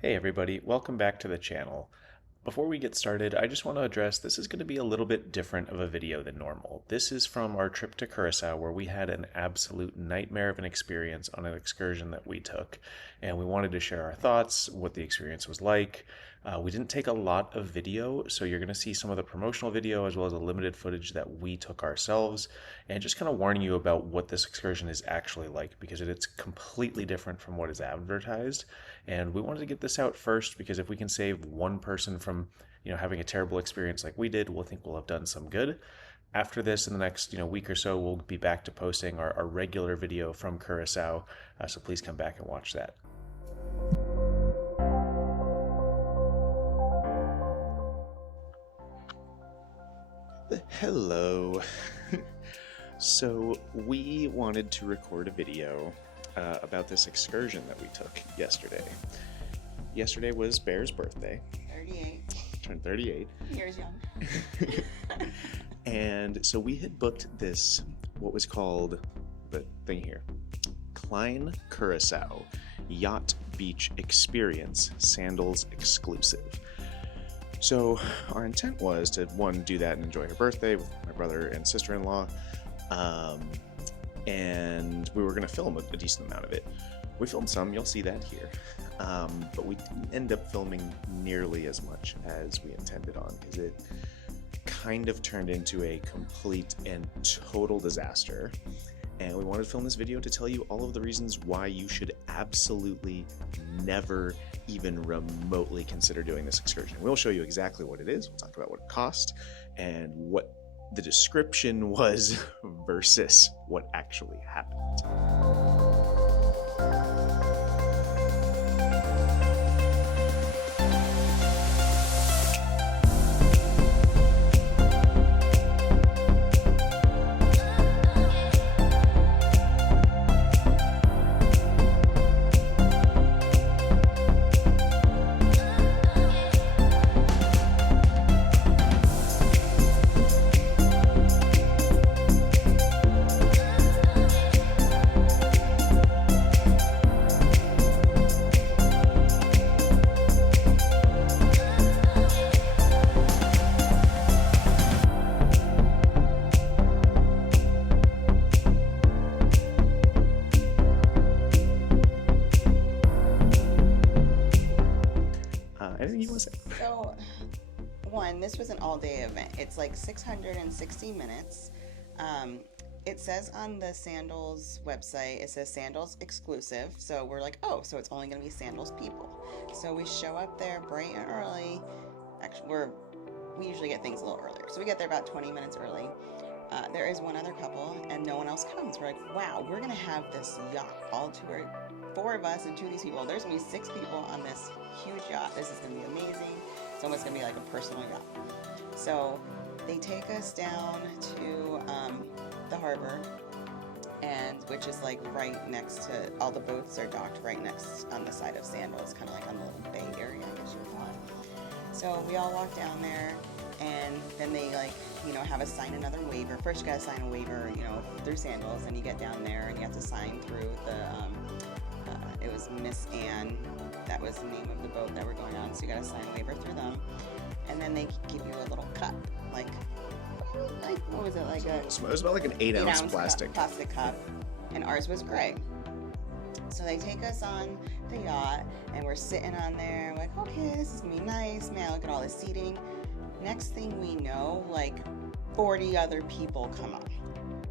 Hey everybody, welcome back to the channel. Before we get started, I just want to address this is going to be a little bit different of a video than normal. This is from our trip to Curacao where we had an absolute nightmare of an experience on an excursion that we took, and we wanted to share our thoughts, what the experience was like. We didn't take a lot of video, so you're going to see some of the promotional video as well as a limited footage that we took ourselves, and just kind of warning you about what this excursion is actually like because it's completely different from what is advertised. And we wanted to get this out first because if we can save one person from having a terrible experience like we did, we'll think we'll have done some good. After this, in the next week or so, we'll be back to posting our regular video from Curacao, so please come back and watch that. Hello. So we wanted to record a video about this excursion that we took yesterday. Yesterday was Bear's birthday. 38. Turned 38. Years young. And so we had booked this, what was called, the thing here, Klein Curacao Yacht Beach Experience, Sandals Exclusive. So our intent was to, one, do that and enjoy her birthday with my brother and sister-in-law, and we were going to film a decent amount of it. We filmed some, you'll see that here, but we didn't end up filming nearly as much as we intended on because it kind of turned into a complete and total disaster. And we wanted to film this video to tell you all of the reasons why you should absolutely never even remotely consider doing this excursion. We'll show you exactly what it is. We'll talk about what it cost and what the description was versus what actually happened. Anything you want to say? So, one, this was an all-day event. It's like 660 minutes. It says on the Sandals website, it says Sandals Exclusive. So we're like, oh, so it's only going to be Sandals people. So we show up there bright and early. Actually, we usually get things a little earlier. So we get there about 20 minutes early. There is one other couple, and no one else comes. We're like, wow, we're going to have this yacht, four of us and two of these people. There's going to be 6 people on this huge yacht. This is going to be amazing. It's almost going to be like a personal yacht. So they take us down to the harbor, and which is like right next to, all the boats are docked right next on the side of Sandals, kind of like on the little bay area, I guess you would call it. So we all walk down there, and then they have us sign another waiver. First you gotta sign a waiver, through Sandals, and you get down there and you have to sign through it was Miss Anne, that was the name of the boat that we're going on, so you gotta sign a waiver through them. And then they give you a little cup, like what was it, like a... It was about like an 8-ounce plastic cup, and ours was gray. So they take us on the yacht, and we're sitting on there, like, okay, this is gonna be nice, man, look at all the seating. Next thing we know, like 40 other people come on.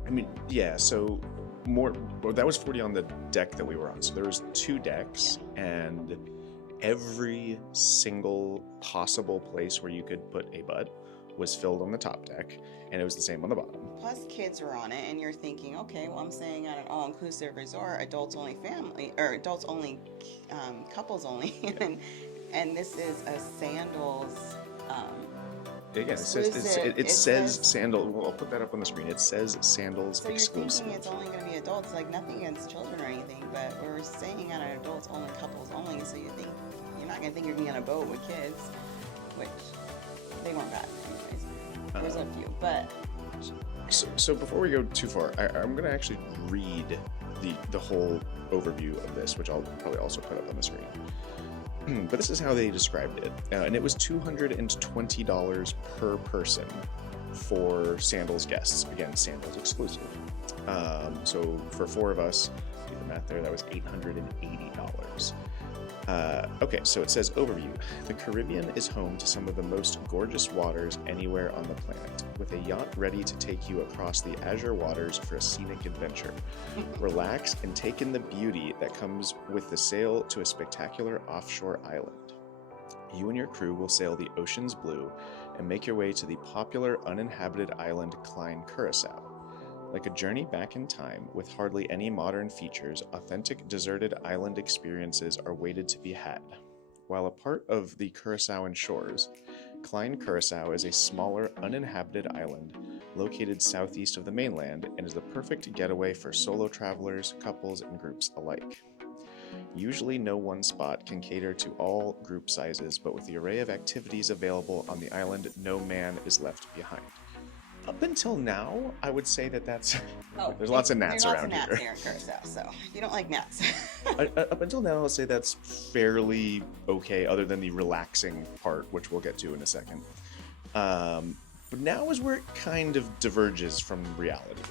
I mean, yeah, so that was 40 on the deck that we were on. So there was 2 decks, and every single possible place where you could put a butt was filled on the top deck, and it was the same on the bottom. Plus kids were on it, and you're thinking, okay, well, I'm staying at an all-inclusive resort, adults only family, or adults only, couples only, and this is a Sandals Again, it says Sandals. Well, I'll put that up on the screen. It says Sandals Exclusive. So you're thinking it's only going to be adults, like nothing against children or anything, but we're staying at an adults only, couples only, so you're not going to think you're going to be on a boat with kids, which they weren't bad anyways. There was a few, but... So before we go too far, I'm going to actually read the whole overview of this, which I'll probably also put up on the screen. But this is how they described it. And it was $220 per person for Sandals guests. Again, Sandals exclusive. So for 4 of us, do the math there, that was $880. Okay, so it says overview. The Caribbean is home to some of the most gorgeous waters anywhere on the planet, with a yacht ready to take you across the azure waters for a scenic adventure. Relax and take in the beauty that comes with the sail to a spectacular offshore island. You and your crew will sail the ocean's blue and make your way to the popular uninhabited island Klein, Curacao. Like a journey back in time with hardly any modern features, authentic deserted island experiences are waited to be had. While a part of the Curaçaoan shores, Klein Curacao is a smaller, uninhabited island located southeast of the mainland and is the perfect getaway for solo travelers, couples, and groups alike. Usually no one spot can cater to all group sizes, but with the array of activities available on the island, no man is left behind. Up until now, I would say that that's... there's lots of gnats around here. There's lots of gnats here in Curacao, so if you don't like gnats. Up until now, I'll say that's fairly okay, other than the relaxing part, which we'll get to in a second. But now is where it kind of diverges from reality.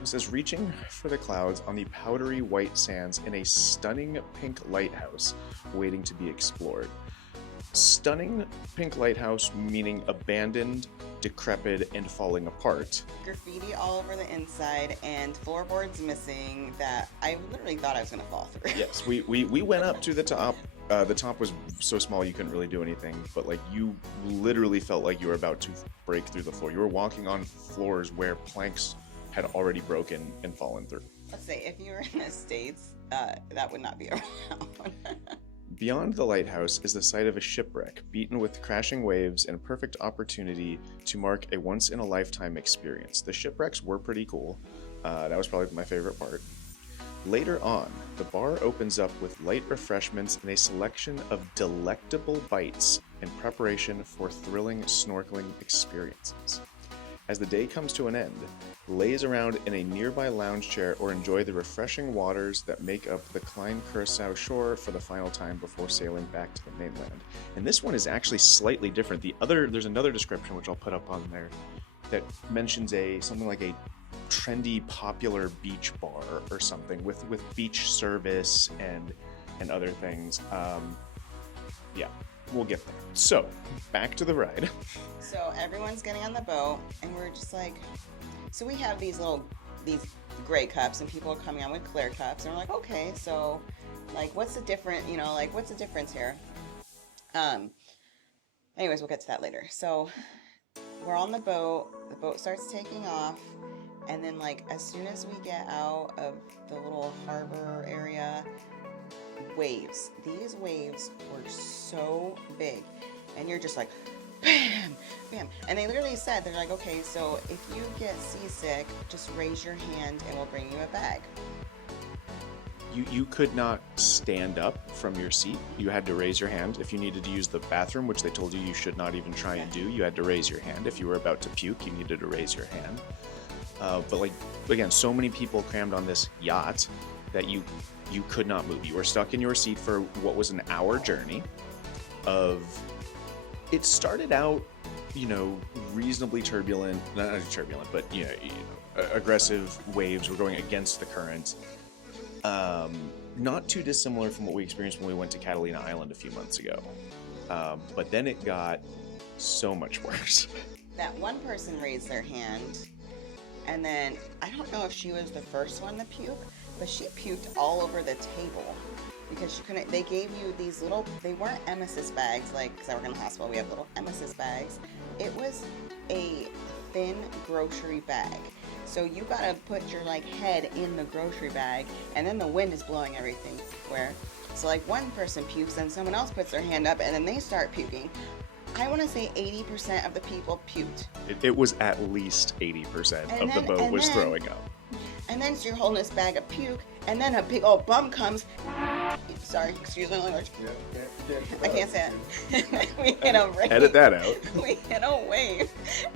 It says, reaching for the clouds on the powdery white sands in a stunning pink lighthouse waiting to be explored. Stunning pink lighthouse meaning abandoned, decrepit, and falling apart. Graffiti all over the inside and floorboards missing that I literally thought I was going to fall through. Yes, we went up to the top. The top was so small you couldn't really do anything, but like you literally felt like you were about to break through the floor. You were walking on floors where planks had already broken and fallen through. Let's say if you were in the States, that would not be around. Beyond the lighthouse is the site of a shipwreck, beaten with crashing waves and a perfect opportunity to mark a once-in-a-lifetime experience. The shipwrecks were pretty cool. That was probably my favorite part. Later on, the bar opens up with light refreshments and a selection of delectable bites in preparation for thrilling snorkeling experiences. As the day comes to an end, laze around in a nearby lounge chair or enjoy the refreshing waters that make up the Klein Curacao shore for the final time before sailing back to the mainland. And this one is actually slightly different. There's another description which I'll put up on there that mentions something like a trendy, popular beach bar or something with beach service and other things. Yeah. We'll get there. So, back to the ride. So everyone's getting on the boat, and we're just like, so we have these gray cups, and people are coming on with clear cups, and we're like, okay, so, like, what's the difference here? Anyways, we'll get to that later. So, we're on the boat starts taking off, and then, like, as soon as we get out of the little harbor area, these waves were so big, and you're just like bam bam, and they literally said, they're like, okay, so if you get seasick, just raise your hand and we'll bring you a bag. You could not stand up from your seat. You had to raise your hand. If you needed to use the bathroom, which they told you should not even try and do, you had to raise your hand. If you were about to puke, you needed to raise your hand. But like, again, so many people crammed on this yacht that you could not move. You were stuck in your seat for what was an hour journey it started out, reasonably turbulent, not turbulent, but, aggressive waves were going against the current. Not too dissimilar from what we experienced when we went to Catalina Island a few months ago. But then it got so much worse. That one person raised their hand, and then I don't know if she was the first one to puke, but she puked all over the table because she couldn't. They gave you these little, they weren't emesis bags, like, because I work in the hospital, we have little emesis bags. It was a thin grocery bag. So you gotta put your head in the grocery bag, and then the wind is blowing everything where. So one person pukes, then someone else puts their hand up, and then they start puking. I want to say 80% of the people puked. It was at least 80% of the boat was throwing up. And then so you're holding this bag of puke, and then a big old bum comes. Sorry, excuse my language. I can't say it. We hit a wave. Edit that out. We hit a wave,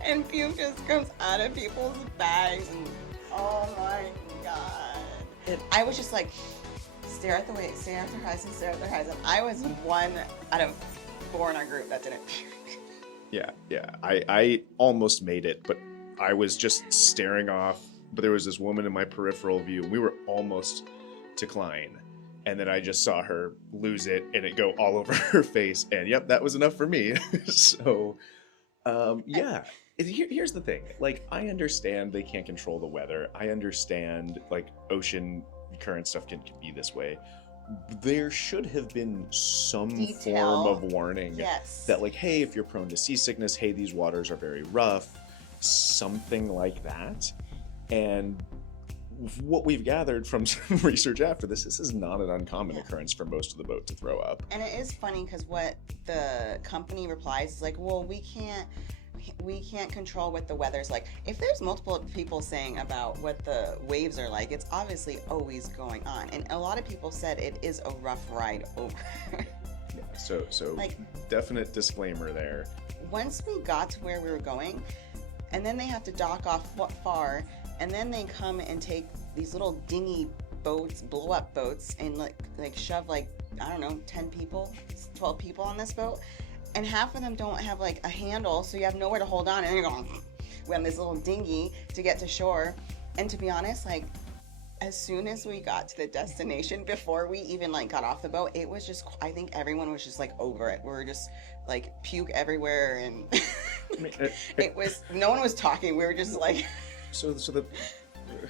and puke just comes out of people's bags, and oh my god. I was just Stay Arthur Heisen. I was one out of four in our group that didn't. Yeah. I almost made it, but I was just staring off. But there was this woman in my peripheral view. We were almost to Klein. And then I just saw her lose it and it go all over her face. And yep, that was enough for me. So, yeah. Here's the thing. Like, I understand they can't control the weather. I understand, like, ocean current stuff can be this way. There should have been some form of warning that, like, hey, if you're prone to seasickness, hey, these waters are very rough, something like that. And what we've gathered from some research after this is not an uncommon occurrence for most of the boat to throw up. And it is funny because what the company replies is like, well, we can't control what the weather's like. If there's multiple people saying about what the waves are like, it's obviously always going on. And a lot of people said it is a rough ride over. Yeah, so like, definite disclaimer there. Once we got to where we were going, and then they have to dock off what far, and then they come and take these little dinghy boats, blow up boats, and like shove like, I don't know, 10 people, 12 people on this boat. And half of them don't have like a handle, so you have nowhere to hold on, and you're going on this little dinghy to get to shore. And to be honest, like, as soon as we got to the destination, before we even like got off the boat, it was just, I think everyone was just like over it. We were just like puke everywhere, and it was, no one was talking. We were just like,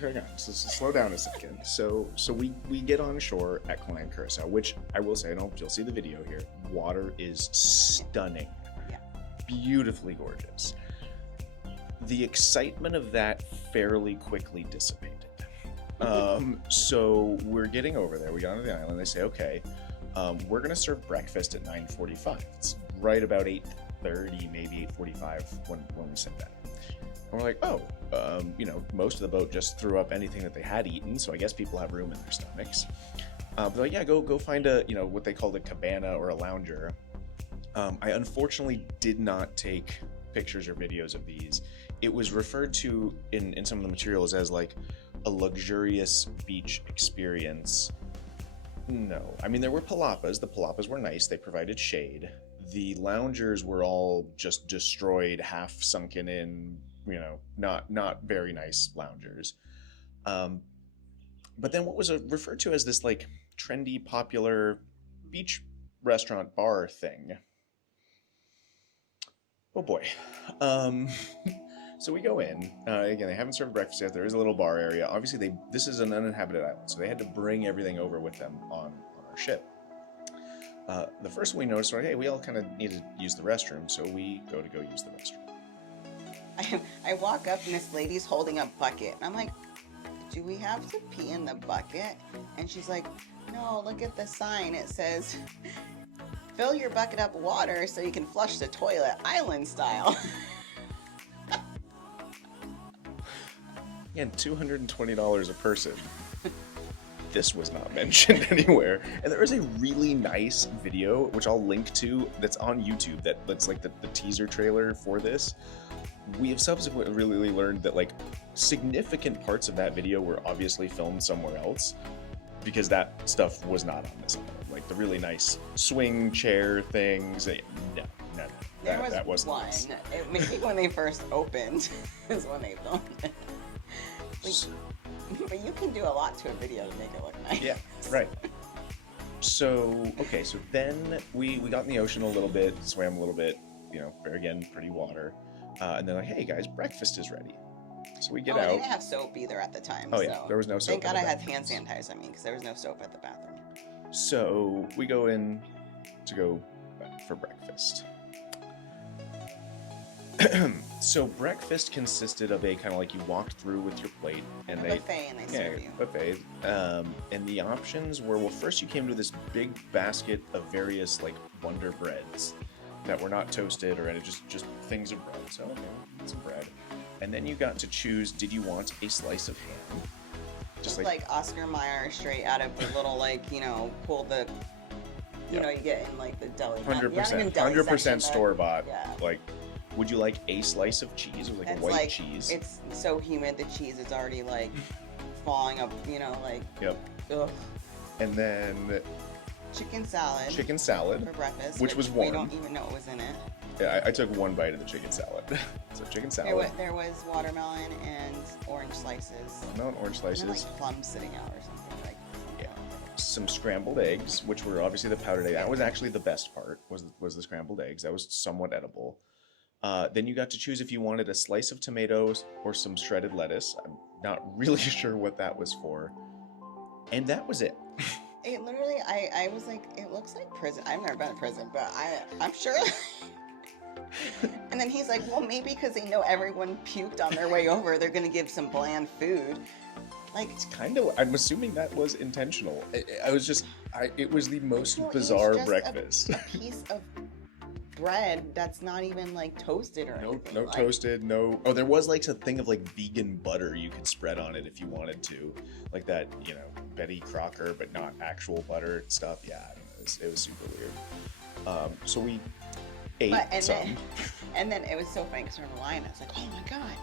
hang on, so slow down a second. So we get on shore at Klein, Curacao, which I will say, you'll see the video here. Water is stunning, beautifully gorgeous. The excitement of that fairly quickly dissipated. So we're getting over there. We got onto the island. They say, okay, we're gonna serve breakfast at 9:45. It's right about 8:30, maybe 8:45 when we said that. And we're like, oh, most of the boat just threw up anything that they had eaten, so I guess people have room in their stomachs. They're like, yeah, go find a, what they called a cabana or a lounger. I unfortunately did not take pictures or videos of these. It was referred to in some of the materials as like a luxurious beach experience. No, I mean, there were palapas. The palapas were nice. They provided shade. The loungers were all just destroyed, half sunken in, not very nice loungers. But then what was referred to as this like trendy, popular beach restaurant bar thing. Oh boy. So we go in. Again, they haven't served breakfast yet. There is a little bar area. Obviously, this is an uninhabited island, so they had to bring everything over with them on our ship. The first one we noticed, hey, we all kind of need to use the restroom, so we go use the restroom. I walk up and this lady's holding a bucket. And I'm like, do we have to pee in the bucket? And she's like, no, look at the sign. It says, fill your bucket up with water so you can flush the toilet island style. And $220 a person. This was not mentioned anywhere. And there is a really nice video, which I'll link to, that's on YouTube, that's like the teaser trailer for this. We have subsequently really learned that like significant parts of that video were obviously filmed somewhere else, because that stuff was not on this island. Like the really nice swing chair things. No. That wasn't one. Nice. Maybe when they first opened is when they filmed it. But you can do a lot to a video to make it look nice. Yeah, right. So then we got in the ocean a little bit, swam a little bit, again, pretty water. And they're like, hey guys, breakfast is ready. So we get out. They didn't have soap either at the time. Oh yeah, there was no soap. Thank God I had hand sanitizer, because there was no soap at the bathroom. So we go in to go for breakfast. So breakfast consisted of a kind of like you walked through with your plate and buffet, and they serve you. Buffet. And the options were, well, first you came to this big basket of various like Wonder Breads that were not toasted or any, just things of bread. So okay, some bread. And then you got to choose, did you want a slice of ham? Just like Oscar Mayer straight out of the little pull the you get in like the deli. 100% store bought. Yeah. Like, would you like a slice of cheese or like a white cheese? It's so humid, the cheese is already like falling up, Yep. Ugh. and then chicken salad salad, for breakfast, which was we warm. don't even know what was in it. Yeah, I took one bite of the chicken salad. So chicken salad. There was watermelon and orange slices. Watermelon, orange slices. And then, like plums sitting out or something. Like, yeah. Some scrambled eggs, which were obviously the powdered egg. That was actually the best part. Was the scrambled eggs. That was somewhat edible. Then you got to choose if you wanted a slice of tomatoes or some shredded lettuce. I'm not really sure what that was for. And that was it. It literally, I was like, it looks like prison. I've never been to prison, but I'm sure. And then he's like, well, maybe because they know everyone puked on their way over, they're going to give some bland food. Like, it's kind of, I'm assuming that was intentional. I was just, it was the most bizarre breakfast. A piece of bread that's not even like toasted or anything. No like, toasted, no. Oh, there was like a thing of like vegan butter you could spread on it if you wanted to, like that, you know, Betty Crocker, but not actual butter stuff. Yeah, I don't know, it was super weird. So we ate some. And then it was so funny because we're in the line. It's like, oh my god,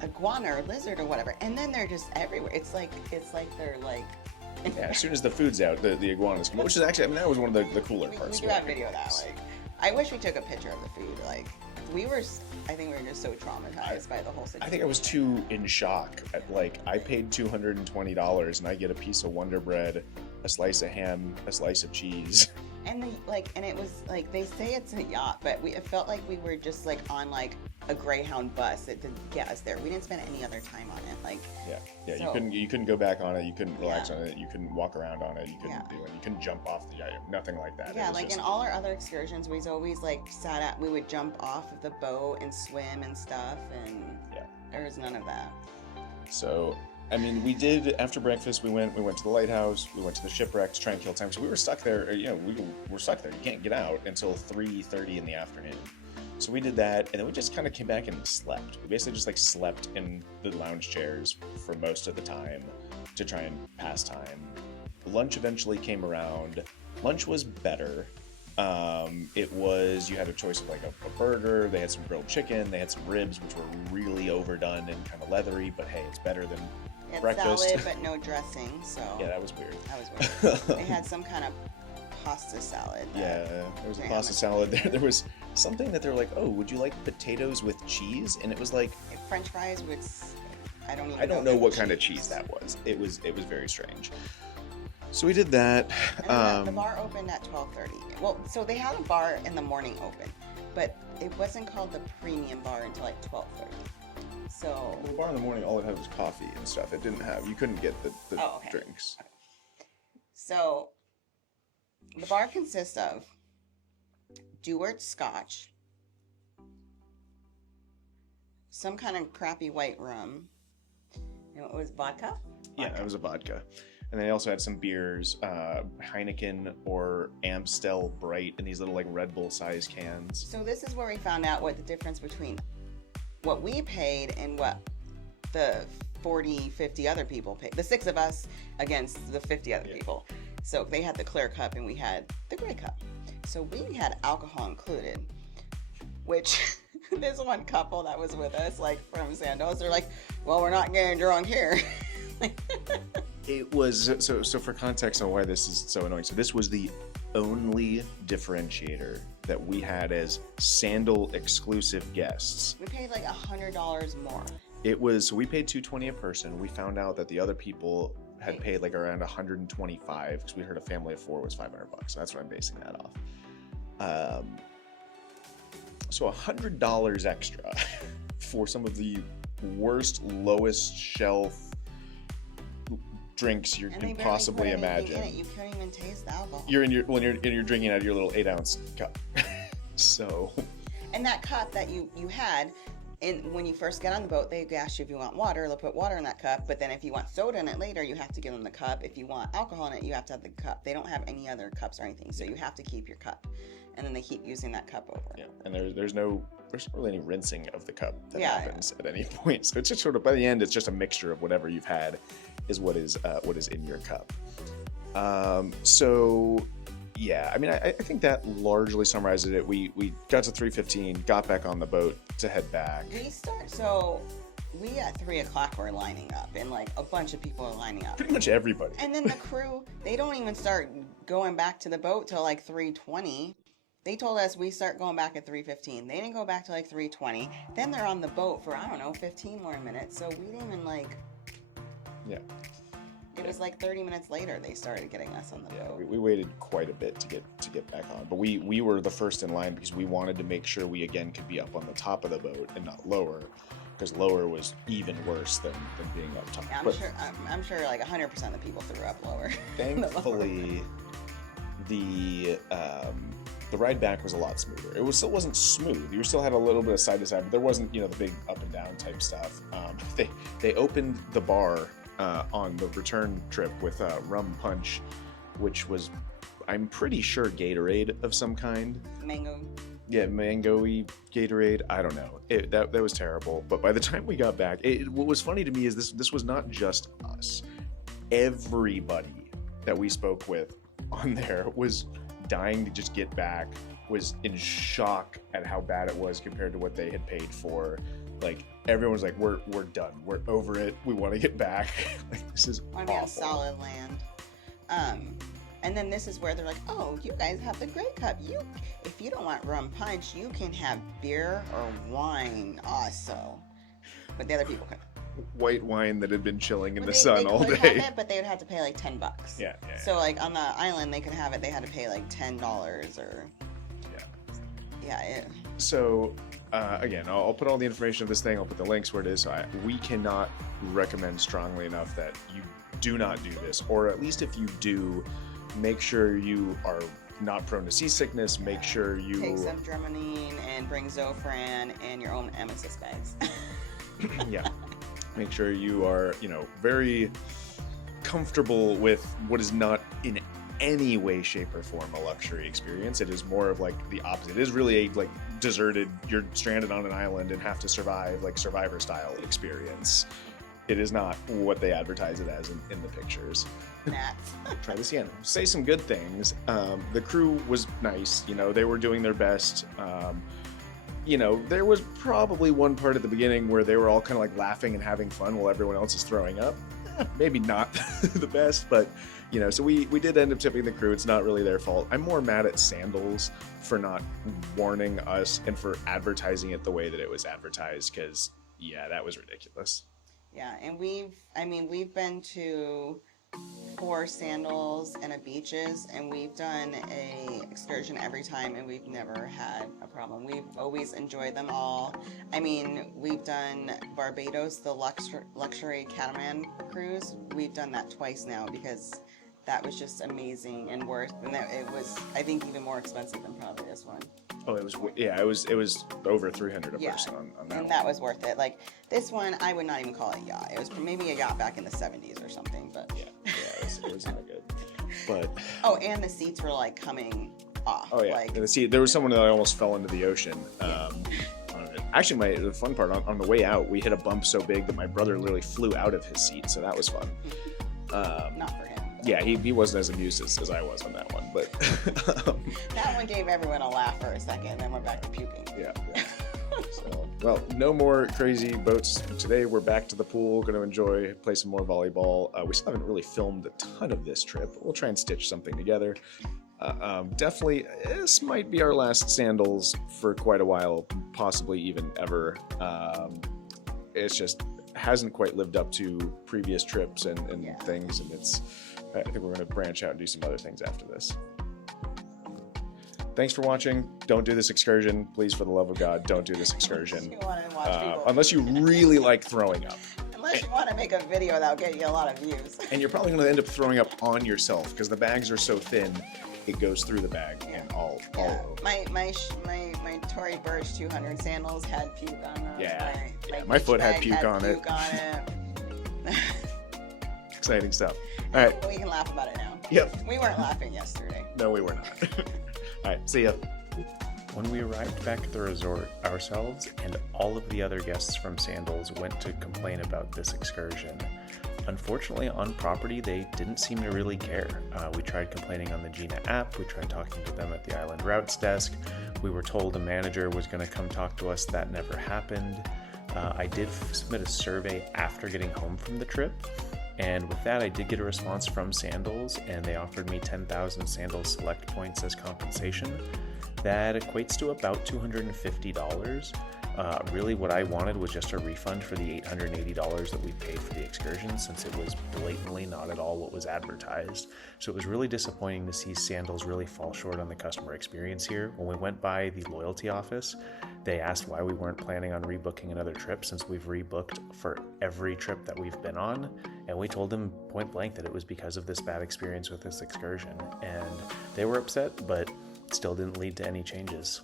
iguana or lizard or whatever. And then they're just everywhere. It's like they're like. Yeah, as soon as the food's out, the iguanas come, which is actually, I mean, that was one of the cooler parts. We do have video of that. Like, I wish we took a picture of the food. Like, I think we were just so traumatized by the whole situation. I think I was too in shock. Like, I paid $220 and I get a piece of Wonder Bread, a slice of ham, a slice of cheese. And then, and it was like, they say it's a yacht, but it felt like we were just like on like a Greyhound bus that didn't get us there. We didn't spend any other time on it. Like, yeah, so, you couldn't go back on it. You couldn't relax on it. You couldn't walk around on it. You couldn't do it. You couldn't jump off the yacht. Nothing like that. Yeah, like in all our other excursions, we always like we would jump off of the boat and swim and stuff, and there was none of that. So, I mean, we did, after breakfast, we went to the lighthouse, we went to the shipwreck to try and kill time. So we were stuck there, we were stuck there. You can't get out until 3:30 in the afternoon. So we did that, and then we just kind of came back and slept. We basically just like slept in the lounge chairs for most of the time to try and pass time. Lunch eventually came around. Lunch was better. You had a choice of like a burger, they had some grilled chicken, they had some ribs, which were really overdone and kind of leathery, but hey, it's better than breakfast. Salad, but no dressing, so. Yeah, that was weird. They had some kind of pasta salad. Yeah, there was a pasta salad there. There was something that they're like, oh, would you like potatoes with cheese? And it was like French fries with, I don't know what kind of cheese that was. It was very strange. So we did that. And the bar opened at 12:30. Well, so they had a bar in the morning open, but it wasn't called the premium bar until like 12:30. So the bar in the morning, all it had was coffee and stuff. It didn't have, you couldn't get the drinks. Okay. So the bar consists of Dewart Scotch, some kind of crappy white rum. It was vodka? Yeah, it was a vodka. And they also had some beers, Heineken or Amstel Bright in these little like Red Bull size cans. So this is where we found out what the difference between what we paid and what the 40, 50 other people paid. The 6 of us against the 50 other people. So they had the clear cup and we had the gray cup. So we had alcohol included, which this one couple that was with us, like from Sandals, they're like, well, we're not getting drunk here. It was, so for context on why this is so annoying, so this was the only differentiator that we had as Sandal exclusive guests. We paid like $100 more. It was, so we paid $220 a person. We found out that the other people had paid like around $125 because we heard a family of 4 was $500. So that's what I'm basing that off. So $100 extra for some of the worst, lowest shelf drinks you can possibly imagine. You couldn't even taste the alcohol. You're drinking out of your little 8-ounce cup. So. And that cup that you had, when you first get on the boat, they ask you if you want water. They'll put water in that cup. But then if you want soda in it later, you have to give them the cup. If you want alcohol in it, you have to have the cup. They don't have any other cups or anything, so you have to keep your cup. And then they keep using that cup over. Yeah, and there's not really any rinsing of the cup that happens at any point. So it's just sort of, by the end, it's just a mixture of whatever you've had is what is in your cup. So yeah, I mean, I think that largely summarizes it. We got to 3:15, got back on the boat to head back. So we at 3 o'clock were lining up, and like a bunch of people are lining up. Pretty much everybody. And then the crew, they don't even start going back to the boat till like 3:20. They told us we start going back at 3:15. They didn't go back till like 3:20. Then they're on the boat for, I don't know, 15 more minutes. So we didn't even like... Yeah. It was like 30 minutes later they started getting us on the boat. We waited quite a bit to get back on, but we were the first in line because we wanted to make sure we again could be up on the top of the boat and not lower, because lower was even worse than being up top. Yeah, I'm sure like 100% of the people threw up lower. Thankfully, the ride back was a lot smoother. It still wasn't smooth. You still had a little bit of side to side, but there wasn't the big up and down type stuff. They opened the bar on the return trip with rum punch, which was, I'm pretty sure, Gatorade of some kind. Mango. Yeah, mango-y Gatorade. I don't know. That was terrible. But by the time we got back, what was funny to me is this was not just us. Everybody that we spoke with on there was dying to just get back, was in shock at how bad it was compared to what they had paid for. Like, everyone was like, we're done. We're over it. We want to get back. Like, this is Want to be on awful. solid land. And then this is where they're like, oh, you guys have the Grey Cup. If you don't want rum punch, you can have beer or wine also. But the other people couldn't. White wine that had been chilling in Well, the they sun all could day. have it, but they would have to pay like $10. Yeah. So like on the island, they could have it. They had to pay like $10 or. Yeah. So, again, I'll put all the information of this thing. I'll put the links where it is. So we cannot recommend strongly enough that you do not do this, or at least if you do, make sure you are not prone to seasickness. Make sure you take some Dramamine and bring Zofran and your own amethyst bags. yeah. Make sure you are, very comfortable with what is not in any way, shape, or form a luxury experience. It is more of like the opposite. It is really a like deserted, you're stranded on an island and have to survive, like Survivor style experience. It is not what they advertise it as in the pictures. Gnats. Try the Sienna. Say some good things. The crew was nice. They were doing their best. There was probably one part at the beginning where they were all kind of like laughing and having fun while everyone else is throwing up. Maybe not the best, but so we did end up tipping the crew. It's not really their fault. I'm more mad at Sandals for not warning us and for advertising it the way that it was advertised, because that was ridiculous. Yeah, and we've been to 4 Sandals and a beaches, and we've done a excursion every time, and we've never had a problem. We've always enjoyed them all. We've done Barbados, the luxury catamaran cruise. We've done that twice now because that was just amazing and it was, I think, even more expensive than probably this one. Oh, it was over $300 a person on that. And that was worth it. Like this one, I would not even call it a yacht. It was maybe a yacht back in the 70s or something, but it was not good. But and the seats were like coming off. Oh yeah, there was someone that I almost fell into the ocean. Actually, the fun part on the way out, we hit a bump so big that my brother literally flew out of his seat, so that was fun. Not for him. Yeah, he wasn't as amused as I was on that one, but that one gave everyone a laugh for a second, and then we're back to puking. Yeah. So, well, no more crazy boats today. We're back to the pool. Going to play some more volleyball. We still haven't really filmed a ton of this trip. We'll try and stitch something together. Definitely, this might be our last Sandals for quite a while, possibly even ever. It's just hasn't quite lived up to previous trips and things, and I think we're going to branch out and do some other things after this. Thanks for watching. Don't do this excursion. Please, for the love of God, don't do this excursion. You want to watch people. Unless you really like throwing up. Unless you want to make a video that'll get you a lot of views. And you're probably going to end up throwing up on yourself because the bags are so thin, it goes through the bag and all over. My Tory Burch 200 sandals had puke on them. My foot had puke on it. Exciting stuff. All right. We can laugh about it now. Yep. We weren't laughing yesterday. No, we were not. All right. See ya. When we arrived back at the resort, ourselves and all of the other guests from Sandals went to complain about this excursion. Unfortunately, on property, they didn't seem to really care. We tried complaining on the Gina app. We tried talking to them at the Island Routes desk. We were told a manager was going to come talk to us. That never happened. I did submit a survey after getting home from the trip, and with that I did get a response from Sandals, and they offered me 10,000 Sandals Select points as compensation. That equates to about $250. Really what I wanted was just a refund for the $880 that we paid for the excursion, since it was blatantly not at all what was advertised. So it was really disappointing to see Sandals really fall short on the customer experience here. When we went by the loyalty office, they asked why we weren't planning on rebooking another trip, since we've rebooked for every trip that we've been on, and we told them point blank that it was because of this bad experience with this excursion, and they were upset, but still didn't lead to any changes.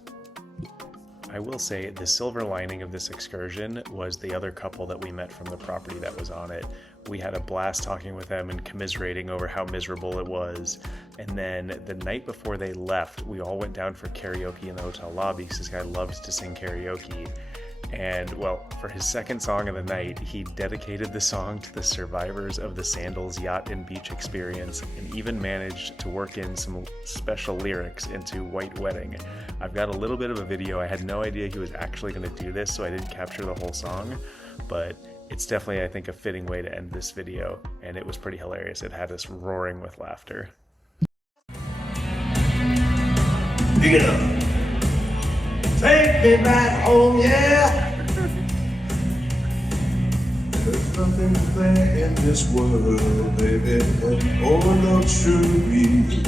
I will say the silver lining of this excursion was the other couple that we met from the property that was on it. We had a blast talking with them and commiserating over how miserable it was. And then the night before they left, we all went down for karaoke in the hotel lobby because this guy loved to sing karaoke. And well, for his second song of the night, he dedicated the song to the survivors of the Sandals Yacht and Beach experience, and even managed to work in some special lyrics into White Wedding. I've got a little bit of a video. I had no idea he was actually going to do this, so I didn't capture the whole song, but it's definitely, I think, a fitting way to end this video, and it was pretty hilarious. It had us roaring with laughter. Pick it up. Take me back home, yeah. There's nothing fair in this world, baby. All luxury.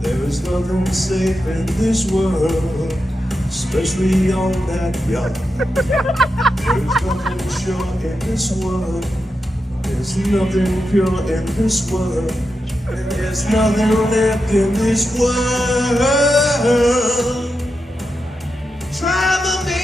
There is nothing safe in this world, especially on that yacht. There's nothing sure in this world. There's nothing pure in this world. And there's nothing left in this world. Travel me.